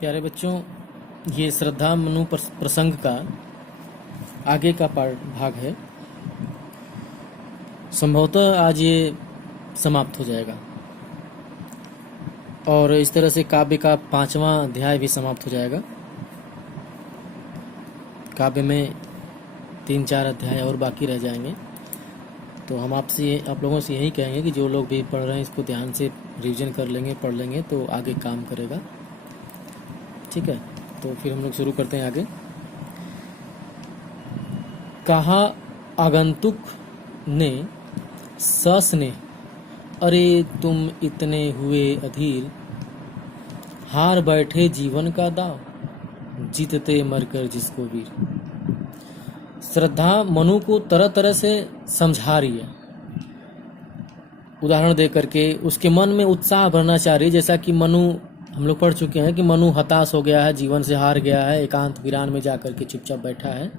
प्यारे बच्चों, ये श्रद्धा मनु प्रसंग का आगे का भाग है। संभवतः आज ये समाप्त हो जाएगा और इस तरह से काव्य का 5वां अध्याय भी समाप्त हो जाएगा। काव्य में 3-4 अध्याय और बाकी रह जाएंगे। तो हम आप लोगों से यही कहेंगे कि जो लोग भी पढ़ रहे हैं इसको ध्यान से रिवीजन कर लेंगे, पढ़ लेंगे तो आगे काम करेगा। ठीक है, तो फिर हम लोग शुरू करते हैं आगे। कहा आगंतुक ने सस ने, अरे तुम इतने हुए अधीर, हार बैठे जीवन का दाव, जीतते मरकर जिसको वीर। श्रद्धा मनु को तरह तरह से समझा रही है, उदाहरण दे करके उसके मन में उत्साह भरना चाह रही है। जैसा कि मनु, हम लोग पढ़ चुके हैं कि मनु हताश हो गया है, जीवन से हार गया है, एकांत वीरान में जाकर के चुपचाप बैठा है।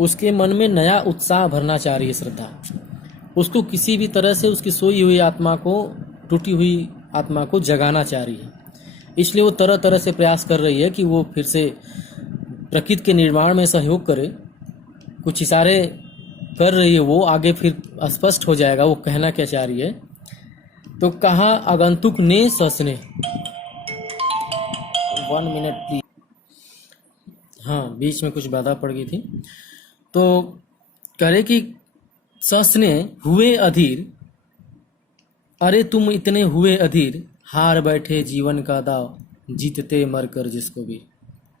उसके मन में नया उत्साह भरना चाह रही है श्रद्धा। उसको किसी भी तरह से उसकी सोई हुई आत्मा को, टूटी हुई आत्मा को जगाना चाह रही है। इसलिए वो तरह तरह से प्रयास कर रही है कि वो फिर से प्रकृति के निर्माण में सहयोग करे। कुछ इशारे कर रही है वो, आगे फिर स्पष्ट हो जाएगा वो कहना क्या चाह रही है। तो कहा आगंतुक ने ससने, 1 मिनट प्लीज। हाँ, बीच में कुछ बाधा पड़ गई थी। तो कह रहे कि ससने हुए अधीर, अरे तुम इतने हुए अधीर, हार बैठे जीवन का दाव, जीतते मरकर जिसको भी।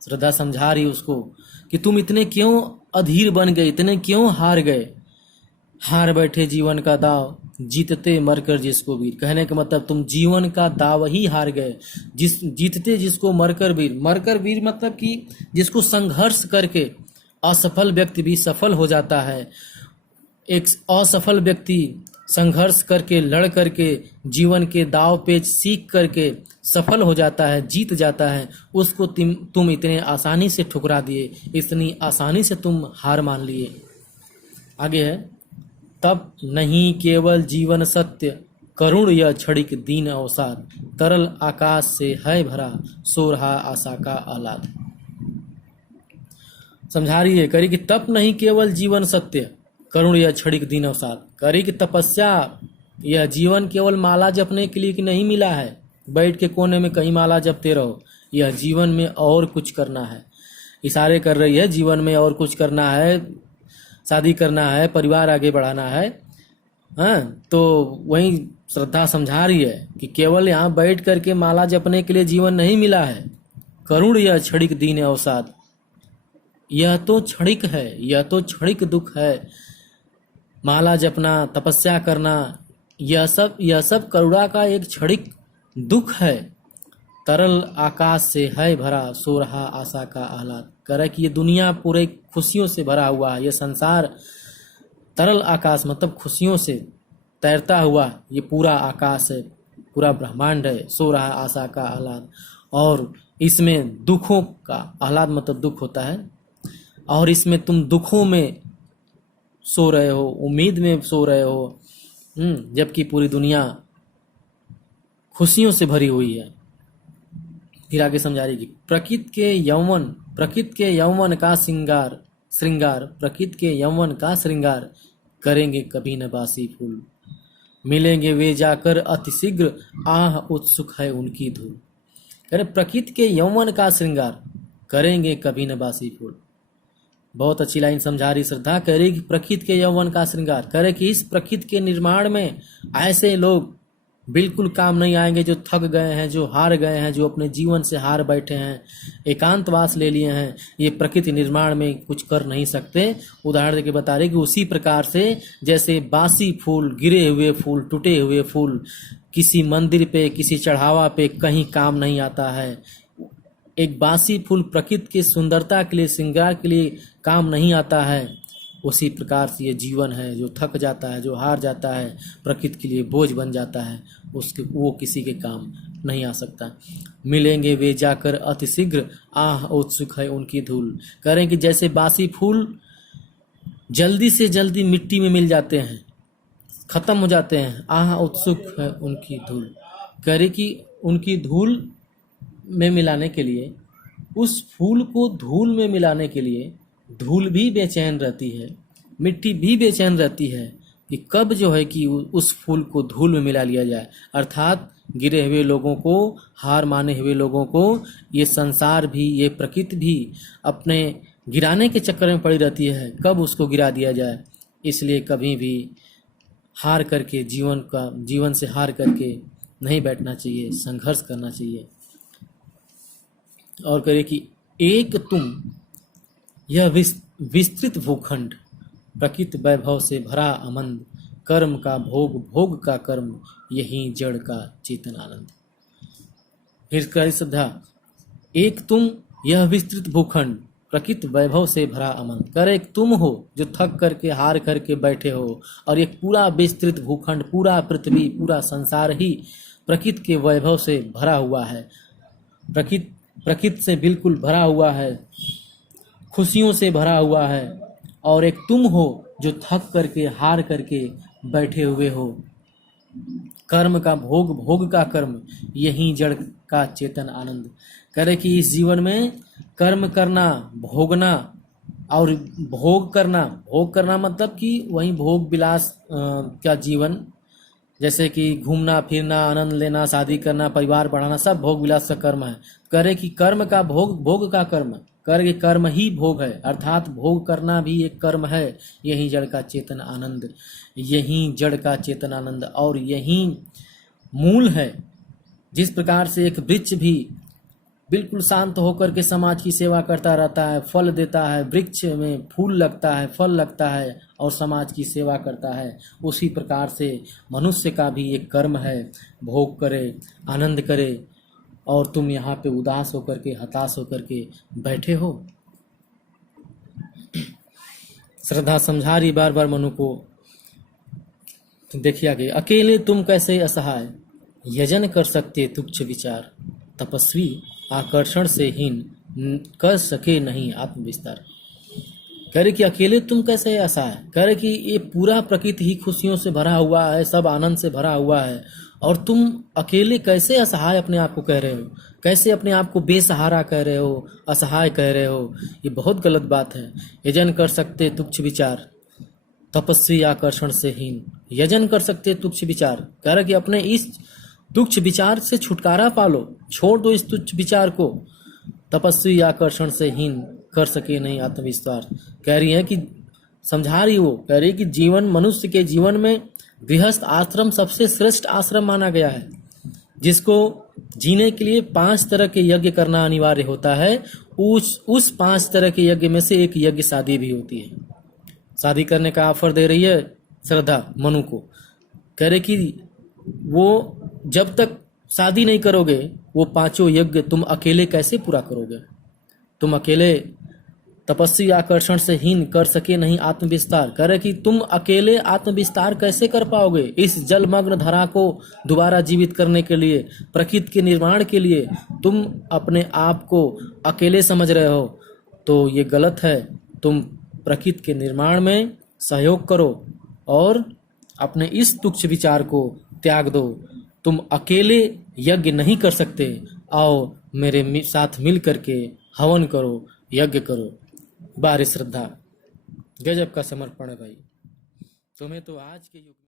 श्रद्धा समझा रही उसको कि तुम इतने क्यों अधीर बन गए, इतने क्यों हार गए। हार बैठे जीवन का दाव, जीतते मरकर जिसको वीर। कहने का मतलब तुम जीवन का दाव ही हार गए, जीतते जिसको मरकर वीर। मरकर वीर मतलब कि जिसको संघर्ष करके असफल व्यक्ति भी सफल हो जाता है। एक असफल व्यक्ति संघर्ष करके, लड़ करके, जीवन के दाव पेच सीख करके सफल हो जाता है, जीत जाता है। उसको तुम इतने आसानी से ठुकरा दिए, इतनी आसानी से तुम हार मान लिए। आगे है, तब नहीं केवल जीवन सत्य, करुण यह क्षणिक दीन अवसाद, तरल आकाश से है भरा, सो रहा आशा का आह्लाद। समझा रही है, करी कि तप नहीं केवल जीवन सत्य, करुण यह क्षणिक दीन अवसाद। करी कि तपस्या, यह जीवन केवल माला जपने के लिए कि नहीं मिला है, बैठ के कोने में कहीं माला जपते रहो। यह जीवन में और कुछ करना है। इशारे कर रही है, जीवन में और कुछ करना है, शादी करना है, परिवार आगे बढ़ाना है। हाँ, तो वही श्रद्धा समझा रही है कि केवल यहाँ बैठ करके माला जपने के लिए जीवन नहीं मिला है। करुण यह क्षणिक दीन अवसाद, यह तो क्षणिक है, यह तो क्षणिक दुख है। माला जपना, तपस्या करना, यह सब करुणा का एक क्षणिक दुख है। तरल आकाश से है भरा, सो रहा आशा का आह्लाद। करे कि ये दुनिया पूरे खुशियों से भरा हुआ है, ये संसार तरल आकाश मतलब खुशियों से तैरता हुआ ये पूरा आकाश है, पूरा ब्रह्मांड है। सो रहा आशा का आह्लाद, और इसमें दुखों का, आह्लाद मतलब दुख होता है, और इसमें तुम दुखों में सो रहे हो, उम्मीद में सो रहे हो, जबकि पूरी दुनिया खुशियों से भरी हुई है। फिर आगे समझा रही कि प्रकृति के यौवन का श्रृंगार, प्रकृति के यौवन का श्रृंगार, करेंगे कभी न बासी फूल, मिलेंगे वे जाकर अतिशीघ्र, आह उत्सुक है उनकी धूल। कह प्रकृति के यौवन का श्रृंगार, करेंगे कभी न बासी फूल। बहुत अच्छी लाइन समझा रही श्रद्धा। कह रही कि प्रकृति के यौवन का श्रृंगार, कह रहे कि इस प्रकृति के निर्माण में ऐसे लोग बिल्कुल काम नहीं आएंगे जो थक गए हैं, जो हार गए हैं, जो अपने जीवन से हार बैठे हैं, एकांतवास ले लिए हैं। ये प्रकृति निर्माण में कुछ कर नहीं सकते। उदाहरण देके बता रहे कि उसी प्रकार से जैसे बासी फूल, गिरे हुए फूल, टूटे हुए फूल किसी मंदिर पे, किसी चढ़ावा पे कहीं काम नहीं आता है। एक बासी फूल प्रकृति की सुंदरता के लिए, श्रृंगार के लिए काम नहीं आता है। उसी प्रकार से ये जीवन है, जो थक जाता है, जो हार जाता है, प्रकृति के लिए बोझ बन जाता है, उसके वो किसी के काम नहीं आ सकता। मिलेंगे वे जाकर अतिशीघ्र, आह उत्सुक है उनकी धूल। करें कि जैसे बासी फूल जल्दी से जल्दी मिट्टी में मिल जाते हैं, खत्म हो जाते हैं, आह उत्सुक है उनकी धूल। करें कि उनकी धूल में मिलाने के लिए, उस फूल को धूल में मिलाने के लिए धूल भी बेचैन रहती है, मिट्टी भी बेचैन रहती है कि कब जो है कि उस फूल को धूल में मिला लिया जाए। अर्थात गिरे हुए लोगों को, हार माने हुए लोगों को ये संसार भी, ये प्रकृति भी अपने गिराने के चक्कर में पड़ी रहती है, कब उसको गिरा दिया जाए। इसलिए कभी भी हार करके, जीवन से हार करके नहीं बैठना चाहिए, संघर्ष करना चाहिए। और कहे कि एक तुम यह विस्तृत भूखंड, प्रकृति वैभव से भरा आनंद, कर्म का भोग, भोग का कर्म, यही जड़ का चेतन आनंद। फिर कहे श्रद्धा, एक तुम यह विस्तृत भूखंड, प्रकृति वैभव से भरा अमन। कर एक तुम हो जो थक करके, हार करके बैठे हो, और एक पूरा विस्तृत भूखंड, पूरा पृथ्वी, पूरा संसार ही प्रकृति के वैभव से भरा हुआ है, प्रकृति से बिल्कुल भरा हुआ है, खुशियों से भरा हुआ है। और एक तुम हो जो थक करके, हार करके बैठे हुए हो। कर्म का भोग, भोग का कर्म, यही जड़ का चेतन आनंद। करे कि इस जीवन में कर्म करना, भोगना और भोग करना मतलब कि वही भोग विलास का जीवन, जैसे कि घूमना फिरना, आनंद लेना, शादी करना, परिवार बढ़ाना, सब भोग विलास का कर्म है। करे कि कर्म का भोग, भोग का कर्म, करे कर्म ही भोग है, अर्थात भोग करना भी एक कर्म है। यही जड़ का चेतन आनंद, यही जड़ का चेतन आनंद, और यही मूल है। जिस प्रकार से एक वृक्ष भी बिल्कुल शांत होकर के समाज की सेवा करता रहता है, फल देता है, वृक्ष में फूल लगता है, फल लगता है और समाज की सेवा करता है, उसी प्रकार से मनुष्य का भी एक कर्म है, भोग करे, आनंद करे। और तुम यहाँ पे उदास होकर के, हताश होकर के बैठे हो। श्रद्धा समझा रही बार बार मनु को। देखिए आगे, अकेले तुम कैसे असहाय, यजन कर सकते तुच्छ विचार, तपस्वी आकर्षण से हीन, कर सके नहीं आत्मविस्तार। कह रहे कि अकेले तुम कैसे असहाय, कह रहे कि ये पूरा प्रकृति ही खुशियों से भरा हुआ है, सब आनंद से भरा हुआ है, और तुम अकेले कैसे असहाय अपने आप को कह रहे हो, कैसे अपने आप को बेसहारा कह रहे हो, असहाय कह रहे हो। ये बहुत गलत बात है। यजन कर सकते तुच्छ विचार, तपस्वी आकर्षण से हीन। यजन कर सकते तुच्छ विचार, कह रहे कि अपने इस तुच्छ विचार से छुटकारा पालो, छोड़ दो इस तुच्छ विचार को। तपस्वी आकर्षण से हीन, कर सके नहीं आत्मविश्वास। कह रही है कि समझा रही वो, कह रही कि जीवन, मनुष्य के जीवन में गृहस्थ आश्रम सबसे श्रेष्ठ आश्रम माना गया है, जिसको जीने के लिए 5 तरह के यज्ञ करना अनिवार्य होता है। उस 5 तरह के यज्ञ में से एक यज्ञ शादी भी होती है। शादी करने का ऑफर दे रही है श्रद्धा मनु को। कह रहे कि वो जब तक शादी नहीं करोगे, वो 5 यज्ञ तुम अकेले कैसे पूरा करोगे। तुम अकेले, तपस्वी आकर्षण से हीन, कर सके नहीं आत्मविस्तार। कह रहे कि तुम अकेले आत्मविस्तार कैसे कर पाओगे। इस जलमग्न धरा को दोबारा जीवित करने के लिए, प्रकृति के निर्माण के लिए तुम अपने आप को अकेले समझ रहे हो, तो ये गलत है। तुम प्रकृति के निर्माण में सहयोग करो और अपने इस तुच्छ विचार को त्याग दो। तुम अकेले यज्ञ नहीं कर सकते, आओ मेरे साथ मिल करके हवन करो, यज्ञ करो। बारे श्रद्धा, गजब का समर्पण है भाई। तुम्हें तो आज के युग